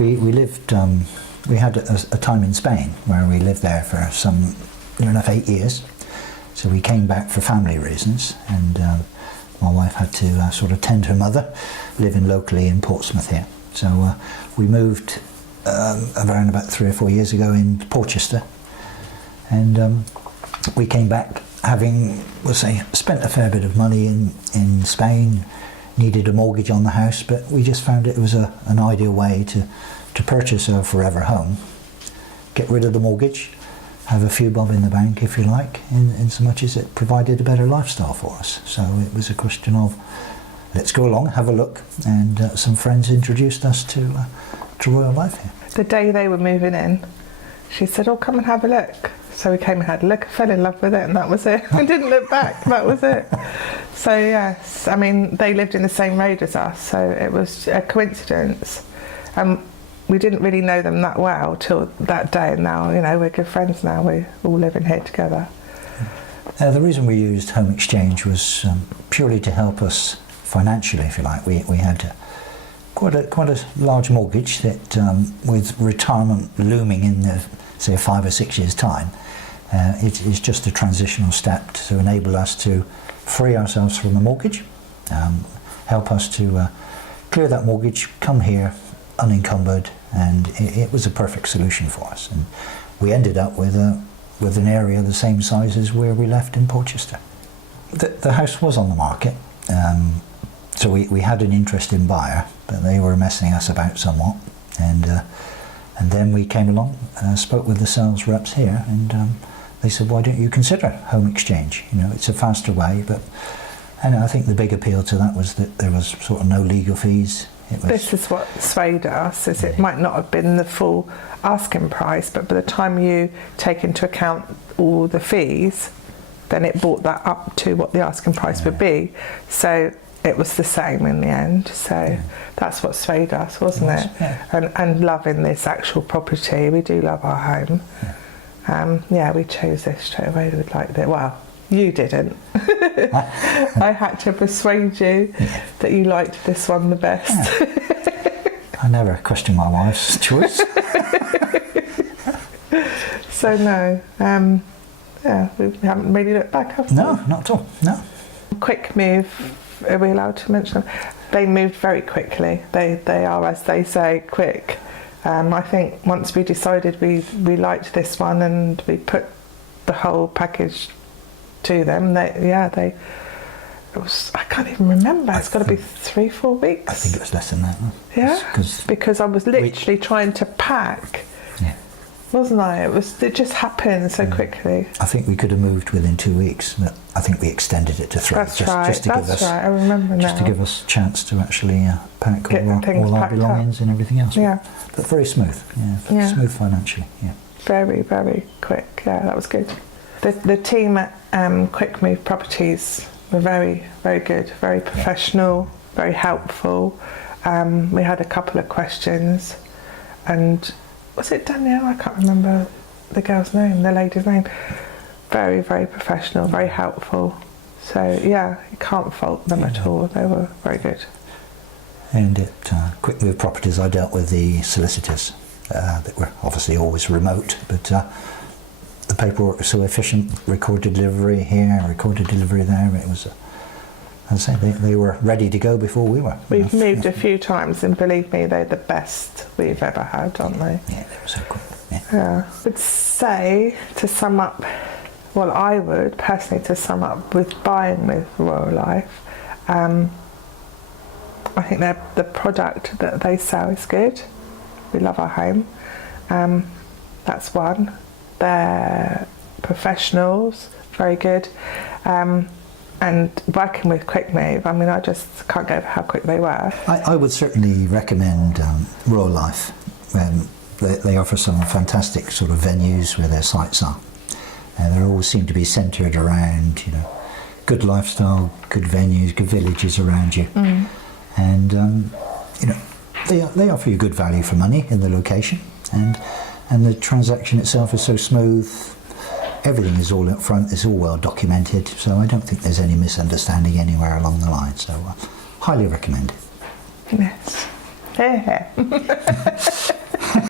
We lived, we had a time in Spain where we lived there for some, near enough 8 years. So we came back for family reasons, and my wife had to sort of tend her mother, living locally in Portsmouth here. So we moved around about 3 or 4 years ago in Porchester, and we came back having, we'll say, spent a fair bit of money in Spain, needed a mortgage on the house, but we just found it was an ideal way to purchase a forever home, get rid of the mortgage, have a few bob in the bank, if you like, in so much as it provided a better lifestyle for us. So it was a question of, let's go along, have a look, and some friends introduced us to Royal Life here. The day they were moving in, she said, oh, come and have a look. So we came and had a look, fell in love with it, and that was it. We didn't look back, that was it. So yes, I mean, they lived in the same road as us, so it was a coincidence. We didn't really know them that well till that day, and now, you know, we're good friends now, we're all living here together. The reason we used home exchange was purely to help us financially, if you like. We had quite a large mortgage that, with retirement looming in the, say, 5 or 6 years' time, it is just a transitional step to enable us to free ourselves from the mortgage, help us to clear that mortgage, come here unencumbered, and it was a perfect solution for us. And we ended up with an area the same size as where we left in Porchester. The house was on the market, so we had an interested buyer, but they were messing us about somewhat, and then we came along, spoke with the sales reps here, and they said, why don't you consider home exchange? You know, it's a faster way, and I think the big appeal to that was that there was sort of no legal fees. This is what swayed us, is it might not have been the full asking price, but by the time you take into account all the fees, then it brought that up to what the asking price would be. So it was the same in the end. So that's what swayed us, wasn't it? Yeah. And loving this actual property. We do love our home. Yeah, we chose this straight away. We liked it. Well, you didn't. I had to persuade you that you liked this one the best. Yeah. I never question my wife's choice. So no, yeah, we haven't really looked back, have we? No, not at all, no. Quickmove, are we allowed to mention them? They moved very quickly. They are, as they say, quick. I think once we decided we liked this one and we put the whole package to them, it was, I can't even remember, it's got to be 3-4 weeks. I think it was less than that. Yeah, because I was literally trying to pack, wasn't I? It just happened so quickly. I think we could have moved within 2 weeks, but I think we extended it to 3. That's right, I remember now. Just to give us a chance to actually pack all our belongings and everything else. Yeah. But very smooth, smooth financially, Very, very quick, that was good. The team at Quickmove Properties were very, very good, very professional, very helpful. We had a couple of questions, and was it Danielle? I can't remember the girl's name, the lady's name. Very, very professional, very helpful. So yeah, you can't fault them at all. They were very good. And at Quickmove Properties, I dealt with the solicitors that were obviously always remote, but the paperwork was so efficient. Recorded delivery here, recorded delivery there. It was, as I say, they were ready to go before we were. We've moved a few times, and believe me, they're the best we've ever had, aren't they? Yeah, they were so quick. Yeah. I would say, to sum up, well, I would personally, to sum up with buying with Royal Life, I think the product that they sell is good. We love our home. That's one. They're professionals, very good. And working with Quickmove, I mean, I just can't get over how quick they were. I would certainly recommend Royal Life. They offer some fantastic sort of venues where their sites are. They all seem to be centred around, you know, good lifestyle, good venues, good villages around you. And you know, they offer you good value for money in the location, and the transaction itself is so smooth. Everything is all up front, it's all well documented, so I don't think there's any misunderstanding anywhere along the line, so highly recommend it. Yes. Yeah.